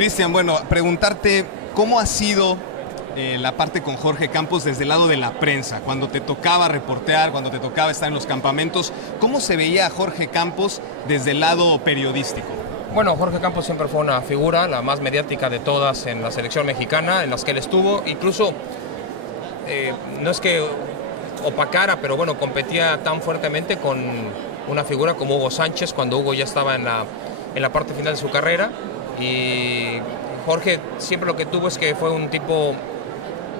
Cristian, bueno, preguntarte cómo ha sido la parte con Jorge Campos desde el lado de la prensa, cuando te tocaba reportear, cuando te tocaba estar en los campamentos, ¿cómo se veía a Jorge Campos desde el lado periodístico? Bueno, Jorge Campos siempre fue una figura, la más mediática de todas en la selección mexicana, en las que él estuvo, incluso no es que opacara, pero bueno, competía tan fuertemente con una figura como Hugo Sánchez, cuando Hugo ya estaba en la parte final de su carrera, y Jorge siempre lo que tuvo es que fue un tipo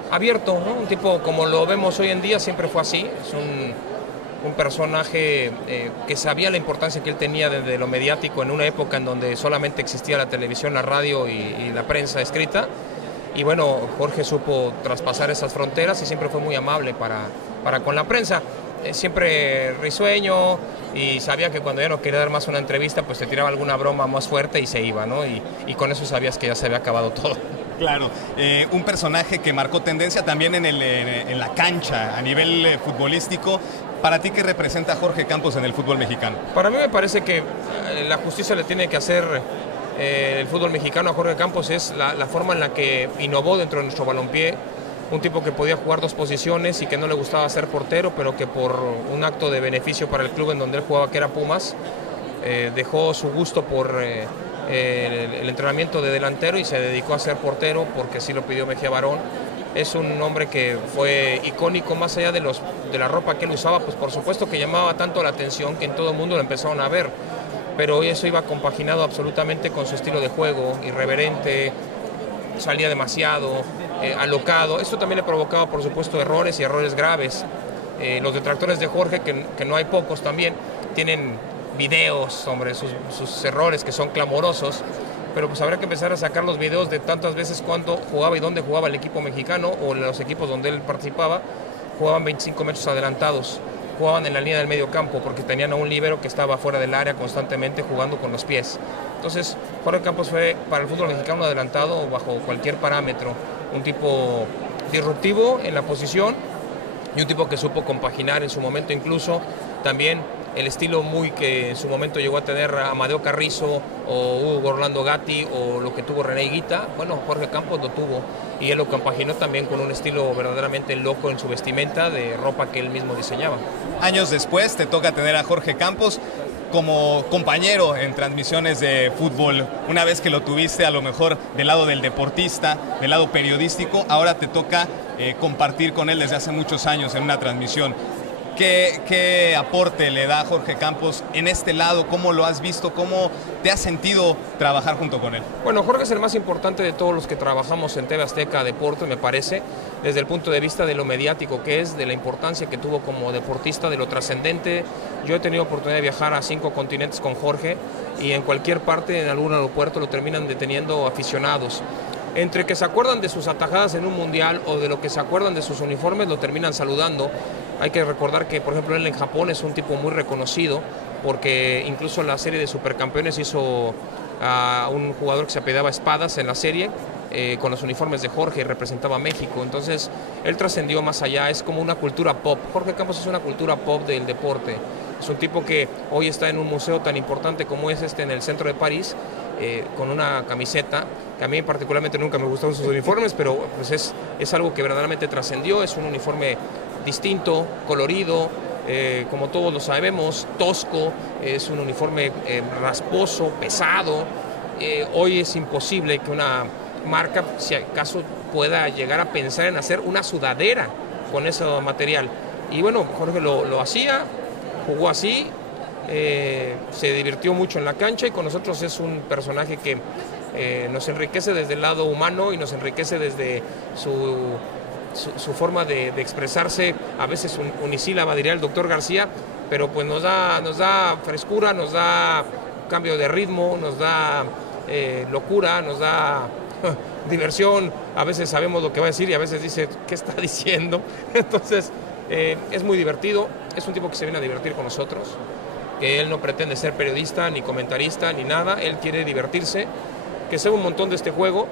abierto, ¿no? Un tipo como lo vemos hoy en día, siempre fue así, es un personaje que sabía la importancia que él tenía desde lo mediático en una época en donde solamente existía la televisión, la radio y la prensa escrita. Y bueno, Jorge supo traspasar esas fronteras y siempre fue muy amable para con la prensa. Siempre risueño y sabía que cuando ya no quería dar más una entrevista, pues te tiraba alguna broma más fuerte y se iba, ¿no? Y con eso sabías que ya se había acabado todo. Claro, un personaje que marcó tendencia también en la cancha, a nivel futbolístico. ¿Para ti qué representa Jorge Campos en el fútbol mexicano? Para mí me parece que la justicia le tiene que hacer el fútbol mexicano a Jorge Campos, es la forma en la que innovó dentro de nuestro balompié. Un tipo que podía jugar dos posiciones y que no le gustaba ser portero, pero que por un acto de beneficio para el club en donde él jugaba, que era Pumas, dejó su gusto por el entrenamiento de delantero y se dedicó a ser portero porque así lo pidió Mejía Barón. Es un hombre que fue icónico, más allá de la ropa que él usaba, pues por supuesto que llamaba tanto la atención que en todo el mundo lo empezaron a ver, pero eso iba compaginado absolutamente con su estilo de juego, irreverente, salía demasiado, alocado. Esto también le provocaba, por supuesto, errores y errores graves. Los detractores de Jorge, que no hay pocos también, tienen videos sobre sus errores que son clamorosos, pero pues habrá que empezar a sacar los videos de tantas veces cuando jugaba y dónde jugaba el equipo mexicano o los equipos donde él participaba. Jugaban 25 metros adelantados, jugaban en la línea del medio campo porque tenían a un líbero que estaba fuera del área constantemente jugando con los pies. Entonces Jorge Campos fue para el fútbol mexicano adelantado bajo cualquier parámetro, un tipo disruptivo en la posición y un tipo que supo compaginar en su momento incluso también el estilo muy que en su momento llegó a tener Amadeo Carrizo o Hugo Orlando Gatti o lo que tuvo René Higuita. Bueno, Jorge Campos lo tuvo y él lo compaginó también con un estilo verdaderamente loco en su vestimenta de ropa que él mismo diseñaba. Años después te toca tener a Jorge Campos como compañero en transmisiones de fútbol. Una vez que lo tuviste a lo mejor del lado del deportista, del lado periodístico, ahora te toca compartir con él desde hace muchos años en una transmisión. ¿Qué aporte le da Jorge Campos en este lado? ¿Cómo lo has visto? ¿Cómo te has sentido trabajar junto con él? Bueno, Jorge es el más importante de todos los que trabajamos en TV Azteca Deportes, me parece, desde el punto de vista de lo mediático que es, de la importancia que tuvo como deportista, de lo trascendente. Yo he tenido oportunidad de viajar a 5 continentes con Jorge y en cualquier parte, en algún aeropuerto, lo terminan deteniendo aficionados. Entre que se acuerdan de sus atajadas en un mundial o de lo que se acuerdan de sus uniformes, lo terminan saludando. Hay que recordar que, por ejemplo, él en Japón es un tipo muy reconocido porque incluso en la serie de Supercampeones hizo a un jugador que se apellidaba Espadas en la serie con los uniformes de Jorge y representaba a México. Entonces, él trascendió más allá, es como una cultura pop. Jorge Campos es una cultura pop del deporte. Es un tipo que hoy está en un museo tan importante como es en el centro de París, con una camiseta, que a mí particularmente nunca me gustaron sus uniformes, pero pues es algo que verdaderamente trascendió, es un uniforme distinto, colorido, como todos lo sabemos, tosco, es un uniforme rasposo, pesado. Hoy es imposible que una marca, si acaso, pueda llegar a pensar en hacer una sudadera con ese material. Y bueno, Jorge lo hacía, jugó así, se divirtió mucho en la cancha y con nosotros es un personaje que nos enriquece desde el lado humano y nos enriquece desde su forma de expresarse, a veces unisílaba, diría el doctor García, pero pues nos da frescura, nos da cambio de ritmo, nos da locura, nos da diversión. A veces sabemos lo que va a decir y a veces dice, ¿qué está diciendo? Entonces, es muy divertido, es un tipo que se viene a divertir con nosotros, que él no pretende ser periodista, ni comentarista, ni nada, él quiere divertirse, que sabe un montón de este juego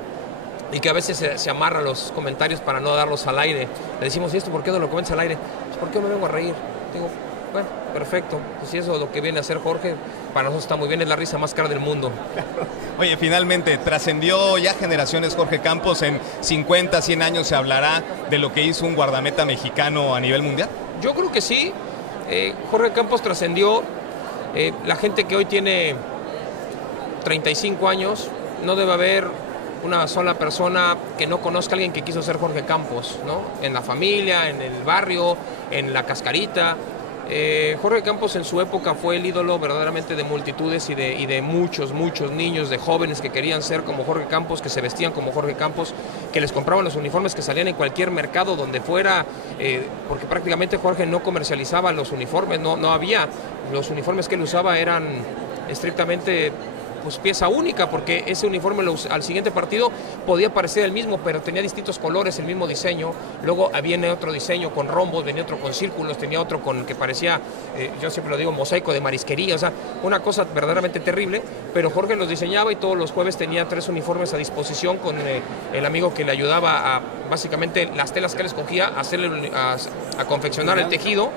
y que a veces se amarra los comentarios para no darlos al aire. Le decimos, ¿y esto por qué no lo comentas al aire? Pues, ¿por qué me vengo a reír? Digo, Bueno, perfecto. Pues si eso es lo que viene a hacer Jorge, para nosotros está muy bien, es la risa más cara del mundo. Oye, finalmente, trascendió ya generaciones Jorge Campos, en 50, 100 años se hablará de lo que hizo un guardameta mexicano a nivel mundial. Yo creo que sí. Jorge Campos trascendió. La gente que hoy tiene 35 años, no debe haber una sola persona que no conozca a alguien que quiso ser Jorge Campos, ¿no? En la familia, en el barrio, en la cascarita. Jorge Campos en su época fue el ídolo verdaderamente de multitudes y de muchos niños, de jóvenes que querían ser como Jorge Campos, que se vestían como Jorge Campos, que les compraban los uniformes que salían en cualquier mercado donde fuera, porque prácticamente Jorge no comercializaba los uniformes, no había, los uniformes que él usaba eran estrictamente pues pieza única, porque ese uniforme al siguiente partido podía parecer el mismo, pero tenía distintos colores, el mismo diseño. Luego viene otro diseño con rombos, venía otro con círculos, tenía otro con que parecía, yo siempre lo digo, mosaico de marisquería, o sea, una cosa verdaderamente terrible, pero Jorge los diseñaba y todos los jueves tenía 3 uniformes a disposición con el amigo que le ayudaba a, básicamente, las telas que él escogía, a confeccionar el tejido.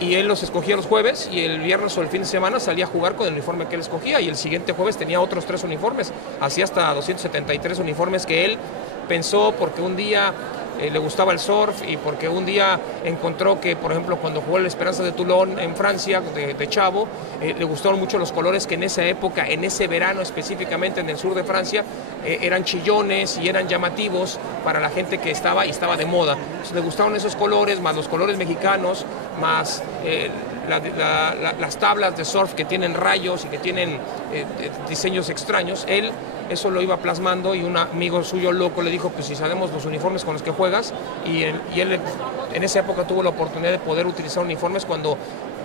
Y él los escogía los jueves y el viernes o el fin de semana salía a jugar con el uniforme que él escogía y el siguiente jueves tenía otros 3 uniformes, hacía hasta 273 uniformes que él pensó porque un día le gustaba el surf y porque un día encontró que, por ejemplo, cuando jugó el Esperanza de Toulon en Francia, de chavo, le gustaron mucho los colores que en esa época, en ese verano específicamente en el sur de Francia, eran chillones y eran llamativos para la gente que estaba de moda. Entonces, le gustaron esos colores, más los colores mexicanos, más las tablas de surf que tienen rayos y que tienen diseños extraños. Él eso lo iba plasmando y un amigo suyo loco le dijo, pues si sabemos los uniformes con los que juegas, y él en esa época tuvo la oportunidad de poder utilizar uniformes cuando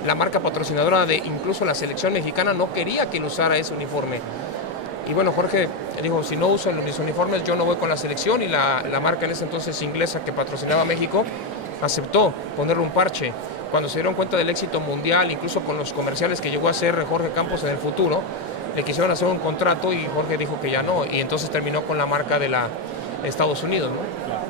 la marca patrocinadora de incluso la selección mexicana no quería que él usara ese uniforme. Y bueno, Jorge dijo, si no uso mis uniformes yo no voy con la selección, y la marca en ese entonces inglesa que patrocinaba a México aceptó ponerle un parche. Cuando se dieron cuenta del éxito mundial, incluso con los comerciales que llegó a hacer Jorge Campos en el futuro, le quisieron hacer un contrato y Jorge dijo que ya no, y entonces terminó con la marca de Estados Unidos, ¿no?